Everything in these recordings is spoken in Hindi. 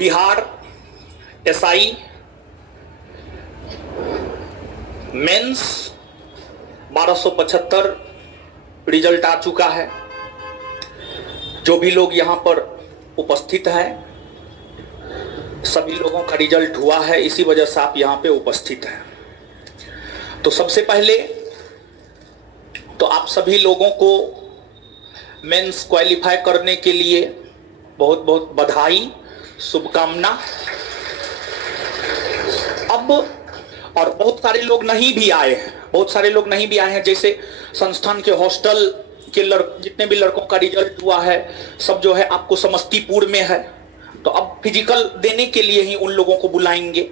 बिहार एसआई मेंस 1275 रिजल्ट आ चुका है। जो भी लोग यहाँ पर उपस्थित हैं सभी लोगों का रिजल्ट हुआ है, इसी वजह से आप यहाँ पे उपस्थित हैं। तो सबसे पहले तो आप सभी लोगों को मेंस क्वालिफाई करने के लिए बहुत बहुत बधाई, शुभकामना। अब और बहुत सारे लोग नहीं भी आए हैं, जैसे संस्थान के हॉस्टल के जितने भी लड़कों का रिजल्ट हुआ है सब जो है आपको समस्तीपुर में है, तो अब फिजिकल देने के लिए ही उन लोगों को बुलाएंगे।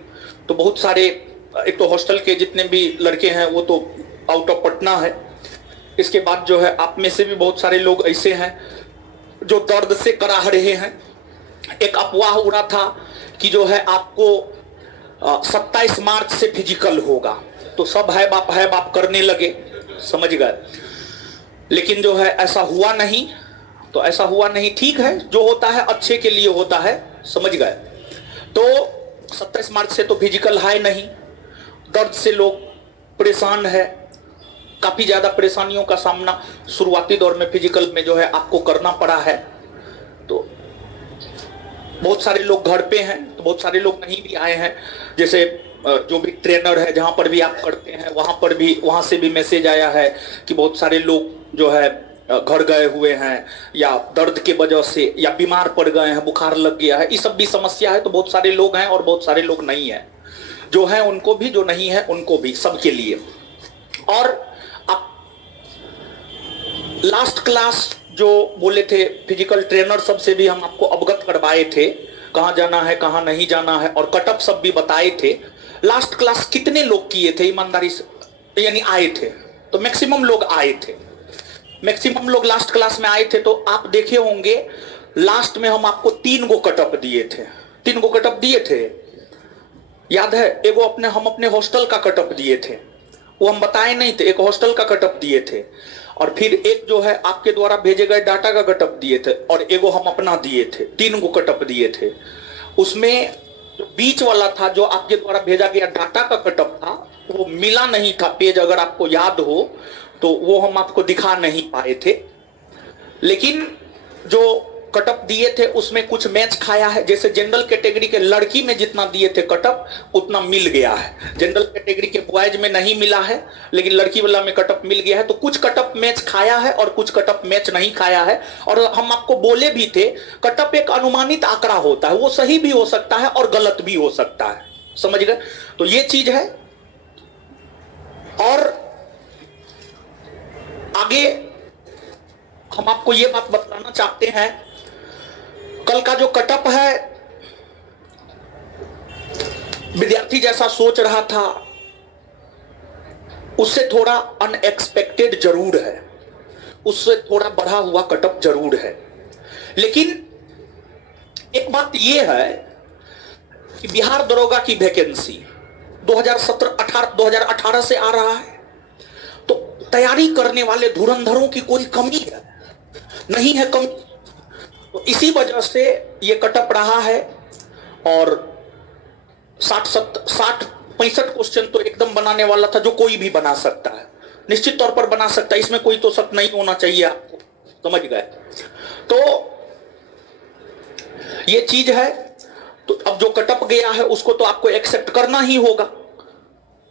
तो बहुत सारे, एक तो हॉस्टल के जितने भी लड़के हैं वो तो आउट ऑफ पटना है। इसके बाद जो है आप में से भी बहुत सारे लोग ऐसे हैं जो दर्द से कराह रहे हैं। एक अफवाह उड़ा था कि जो है आपको 27 मार्च से फिजिकल होगा, तो सब है बाप करने लगे, समझ गए। लेकिन जो है ऐसा हुआ नहीं, तो ऐसा हुआ नहीं, ठीक है, जो होता है अच्छे के लिए होता है, समझ गए। तो 27 मार्च से तो फिजिकल है नहीं, दर्द से लोग परेशान है, काफी ज्यादा परेशानियों का सामना शुरुआती दौर में फिजिकल में जो है आपको करना पड़ा है। तो बहुत सारे लोग घर पे हैं, तो बहुत सारे लोग नहीं भी आए हैं। जैसे जो भी ट्रेनर है जहां पर भी आप करते हैं वहां से भी मैसेज आया है कि बहुत सारे लोग जो है घर गए हुए हैं, या दर्द के वजह से, या बीमार पड़ गए हैं, बुखार लग गया है, ये सब भी समस्या है। तो बहुत सारे लोग हैं और बहुत सारे लोग नहीं है, जो है उनको भी, जो नहीं है उनको भी, सबके लिए। और आप लास्ट क्लास जो बोले थे फिजिकल ट्रेनर सबसे भी हम आपको अवगत करवाए थे, कहाँ जाना है कहाँ नहीं जाना है, और कटअप सब भी बताए थे। लास्ट क्लास कितने लोग किए थे ईमानदारी से, यानी आए थे? तो मैक्सिमम लोग आए थे, मैक्सिमम लोग लास्ट क्लास में आए थे। तो आप देखे होंगे लास्ट में हम आपको 3 गो कटअप दिए थे, 3 गो कटअप दिए थे, याद है? एगो हम अपने हॉस्टल का कटअप दिए थे, वो हम बताए नहीं थे, एक हॉस्टल का कटअप दिए थे, और फिर एक जो है आपके द्वारा भेजे गए डाटा का कटअप दिए थे, और एगो हम अपना दिए थे। 3 गो कटअप दिए थे। उसमें जो बीच वाला था, जो आपके द्वारा भेजा गया डाटा का कटअप था, वो मिला नहीं था पेज, अगर आपको याद हो तो वो हम आपको दिखा नहीं पाए थे। लेकिन जो कटअप दिए थे उसमें कुछ मैच खाया है। जैसे जनरल कैटेगरी के लड़की में जितना दिए थे कटअप उतना मिल गया है, जनरल कैटेगरी के बॉयज में नहीं मिला है, लेकिन लड़की वाला में कटअप मिल गया है। तो कुछ कटअप मैच खाया है और कुछ कटअप मैच नहीं खाया है। और हम आपको बोले भी थे कटअप एक अनुमानित आंकड़ा होता है, वो सही भी हो सकता है और गलत भी हो सकता है, समझ गए? तो ये चीज है। और आगे हम आपको ये बात बताना चाहते हैं, कल का जो कटअप है विद्यार्थी जैसा सोच रहा था उससे थोड़ा अनएक्सपेक्टेड जरूर है, उससे थोड़ा बढ़ा हुआ कटअप जरूर है। लेकिन एक बात यह है कि बिहार दरोगा की वैकेंसी 2018 से आ रहा है, तो तैयारी करने वाले धुरंधरों की कोई कमी है नहीं है, कमी। तो इसी वजह से ये कटअप रहा है। और 65 क्वेश्चन तो एकदम बनाने वाला था, जो कोई भी बना सकता है, निश्चित तौर पर बना सकता है, इसमें कोई तो शक नहीं होना चाहिए आपको, समझ गए? तो ये चीज है। तो अब जो कटअप गया है उसको तो आपको एक्सेप्ट करना ही होगा,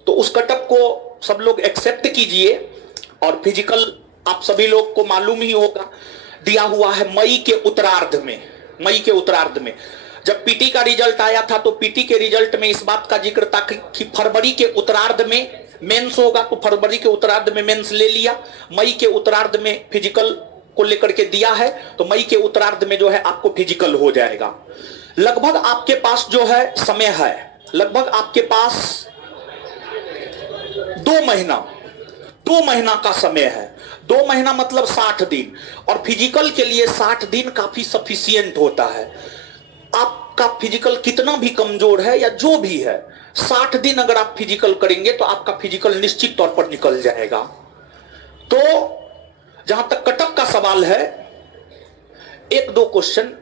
तो उस कटअप को सब लोग एक्सेप्ट कीजिए। और फिजिकल आप सभी लोग को मालूम ही होगा दिया हुआ है मई के उत्तरार्ध में। जब पीटी का रिजल्ट आया था तो पीटी के रिजल्ट में इस बात का जिक्र था कि फरवरी के उत्तरार्ध में मेंस होगा, तो फरवरी के उत्तरार्ध में मेंस ले लिया, मई के उत्तरार्ध में फिजिकल को लेकर के दिया है, तो मई के उत्तरार्ध में जो है आपको फिजिकल हो जाएगा। लगभग आपके पास जो है समय है, लगभग आपके पास 2 महीना का समय है। 2 महीना मतलब 60 दिन, और फिजिकल के लिए 60 दिन काफी सफिशिएंट होता है। आपका फिजिकल कितना भी कमजोर है या जो भी है, 60 दिन अगर आप फिजिकल करेंगे तो आपका फिजिकल निश्चित तौर पर निकल जाएगा। तो जहां तक कटअप का सवाल है, 1-2 क्वेश्चन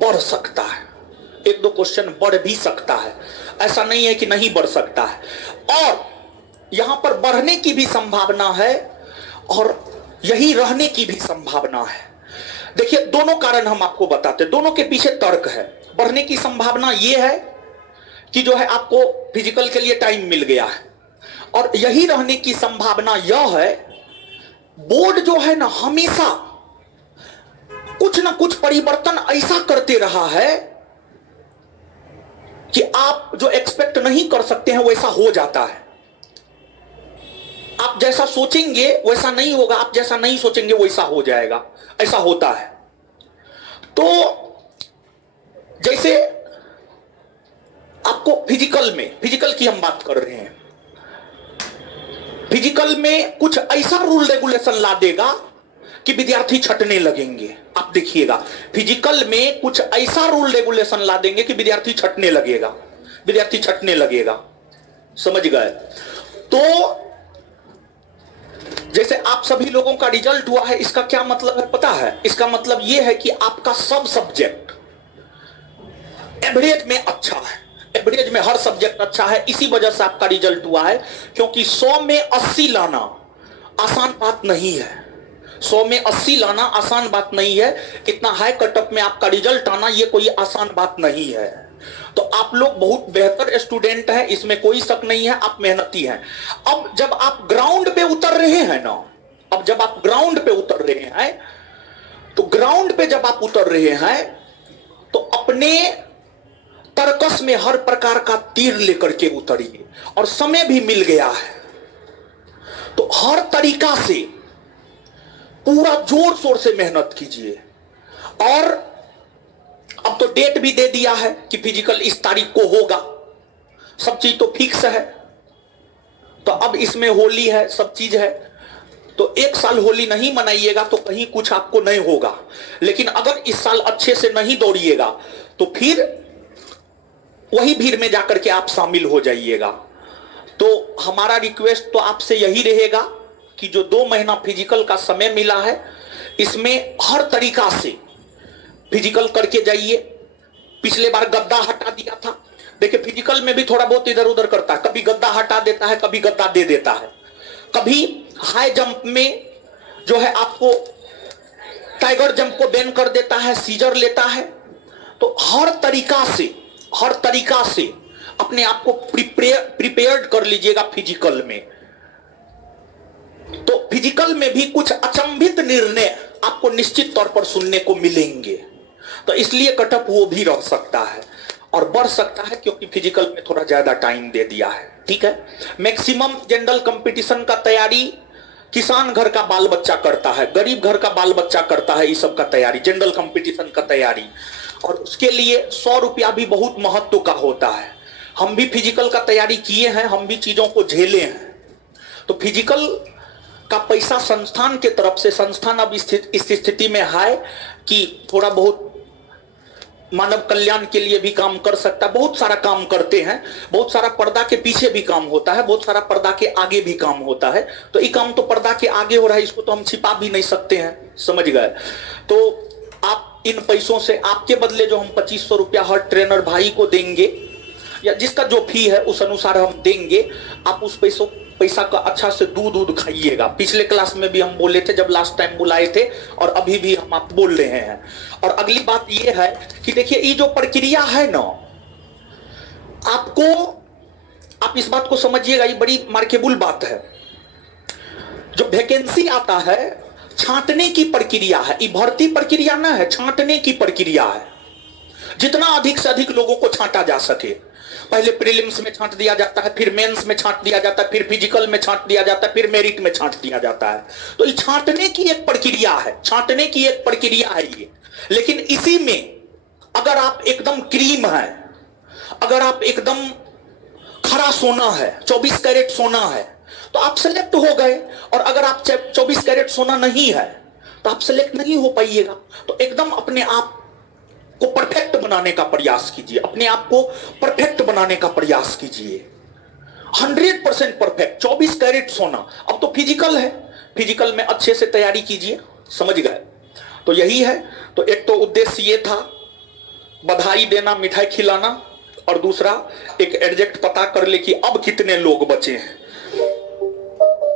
बढ़ सकता है, एक दो क्वेश्चन बढ़ भी सकता है, ऐसा नहीं है कि नहीं बढ़ सकता है, और यहां पर बढ़ने की भी संभावना है और यही रहने की भी संभावना है। देखिए, दोनों कारण हम आपको बताते हैं, दोनों के पीछे तर्क है। बढ़ने की संभावना यह है कि जो है आपको फिजिकल के लिए टाइम मिल गया है, और यही रहने की संभावना यह है, बोर्ड जो है ना हमेशा कुछ ना कुछ परिवर्तन ऐसा करते रहा है कि आप जो एक्सपेक्ट नहीं कर सकते हैं वैसा हो जाता है। आप जैसा सोचेंगे वैसा नहीं होगा, आप जैसा नहीं सोचेंगे वैसा हो जाएगा, ऐसा होता है। तो जैसे आपको फिजिकल की हम बात कर रहे हैं, फिजिकल में कुछ ऐसा रूल रेगुलेशन ला देगा कि विद्यार्थी छटने लगेंगे। आप देखिएगा, फिजिकल में कुछ ऐसा रूल रेगुलेशन ला देंगे कि विद्यार्थी छटने लगेगा। समझ गए? तो जैसे आप सभी लोगों का रिजल्ट हुआ है, इसका क्या मतलब है पता है? इसका मतलब यह है कि आपका सब सब्जेक्ट एवरेज में अच्छा है, एवरेज में हर सब्जेक्ट अच्छा है। इसी वजह से आपका रिजल्ट हुआ है, क्योंकि 100 में 80 लाना आसान बात नहीं है। 100 में 80 लाना आसान बात नहीं है। इतना हाई कटअप में आपका रिजल्ट आना ये कोई आसान बात नहीं है। तो आप लोग बहुत बेहतर स्टूडेंट हैं, इसमें कोई शक नहीं है, आप मेहनती हैं। अब जब आप ग्राउंड पे उतर रहे हैं ना, तो ग्राउंड पे जब आप उतर रहे हैं तो अपने तर्कस में हर प्रकार का तीर लेकर के उतरिए, और समय भी मिल गया है तो हर तरीका से पूरा जोर शोर से मेहनत कीजिए। और अब तो डेट भी दे दिया है कि फिजिकल इस तारीख को होगा, सब चीज तो फिक्स है। तो अब इसमें होली है, सब चीज है, तो एक साल होली नहीं मनाइएगा तो कहीं कुछ आपको नहीं होगा। लेकिन अगर इस साल अच्छे से नहीं दौड़िएगा तो फिर वही भीड़ में जाकर के आप शामिल हो जाइएगा। तो हमारा रिक्वेस्ट तो आपसे यही रहेगा कि जो 2 महीना फिजिकल का समय मिला है, इसमें हर तरीका से फिजिकल करके जाइए। पिछले बार गद्दा हटा दिया था, देखिए फिजिकल में भी थोड़ा बहुत इधर उधर करता है, कभी गद्दा हटा देता है, कभी गद्दा दे देता है, कभी हाई जंप में जो है आपको टाइगर जंप को बैन कर देता है, सीजर लेता है। तो हर तरीका से अपने आप को प्रिपेयर्ड कर लीजिएगा फिजिकल में। तो फिजिकल में भी कुछ अचंभित निर्णय आपको निश्चित तौर पर सुनने को मिलेंगे, तो इसलिए कटअप वो भी रह सकता है और बढ़ सकता है, क्योंकि फिजिकल में थोड़ा ज्यादा टाइम दे दिया है। ठीक है, मैक्सिमम जनरल कंपटीशन का तैयारी किसान घर का बाल बच्चा करता है, गरीब घर का बाल बच्चा करता है, इस सब का तैयारी, जनरल कंपटीशन का तैयारी, और उसके लिए 100 रुपया भी बहुत महत्व का होता है। हम भी फिजिकल का तैयारी किए हैं, हम भी चीजों को झेले हैं। तो फिजिकल का पैसा संस्थान के तरफ से, संस्थान अब इस स्थिति में है कि थोड़ा बहुत मानव कल्याण के लिए भी काम कर सकता है। बहुत सारा काम करते हैं, बहुत सारा पर्दा के पीछे भी काम होता है, बहुत सारा पर्दा के आगे भी काम होता है। तो ये काम तो पर्दा के आगे हो रहा है, इसको तो हम छिपा भी नहीं सकते हैं, समझ गए? तो आप इन पैसों से, आपके बदले जो हम 2500 रुपया हर ट्रेनर भाई को देंगे, या जिसका जो फी है उस अनुसार हम देंगे, आप उस पैसा का अच्छा से दूध खाइएगा। पिछले क्लास में भी हम बोले थे जब लास्ट टाइम बुलाए थे, और अभी भी हम आप बोल रहे हैं। और अगली बात यह है कि देखिए, ये जो प्रक्रिया है ना, आप इस बात को समझिएगा, ये बड़ी मार्केबल बात है। जो वैकेंसी आता है, छांटने की प्रक्रिया है, ये भर्ती प्रक्रिया ना है, छांटने की प्रक्रिया है। जितना अधिक से अधिक लोगों को छांटा जा सके, पहले प्रीलिम्स में छांट दिया जाता है, फिर मेंस में छांट दिया जाता है, फिर फिजिकल में छांट दिया जाता है, फिर मेरिट में छांट दिया जाता है। तो ये छांटने की एक प्रक्रिया है, ये। लेकिन इसी में अगर आप एकदम क्रीम है, अगर आप एकदम खरा सोना है, 24 कैरेट सोना है, तो आप सेलेक्ट हो गए। और अगर आप 24 कैरेट सोना नहीं है तो आप सेलेक्ट नहीं हो पाइएगा। तो एकदम अपने आप को परफेक्ट बनाने का प्रयास कीजिए, अपने आप को परफेक्ट बनाने का प्रयास कीजिए, 100% परफेक्ट, 24 कैरेट सोना। अब तो फिजिकल है, फिजिकल में अच्छे से तैयारी कीजिए, समझ गए? तो यही है। तो एक तो उद्देश्य ये था बधाई देना, मिठाई खिलाना, और दूसरा एक एग्जैक्ट पता कर ले कि अब कितने लोग बचे हैं।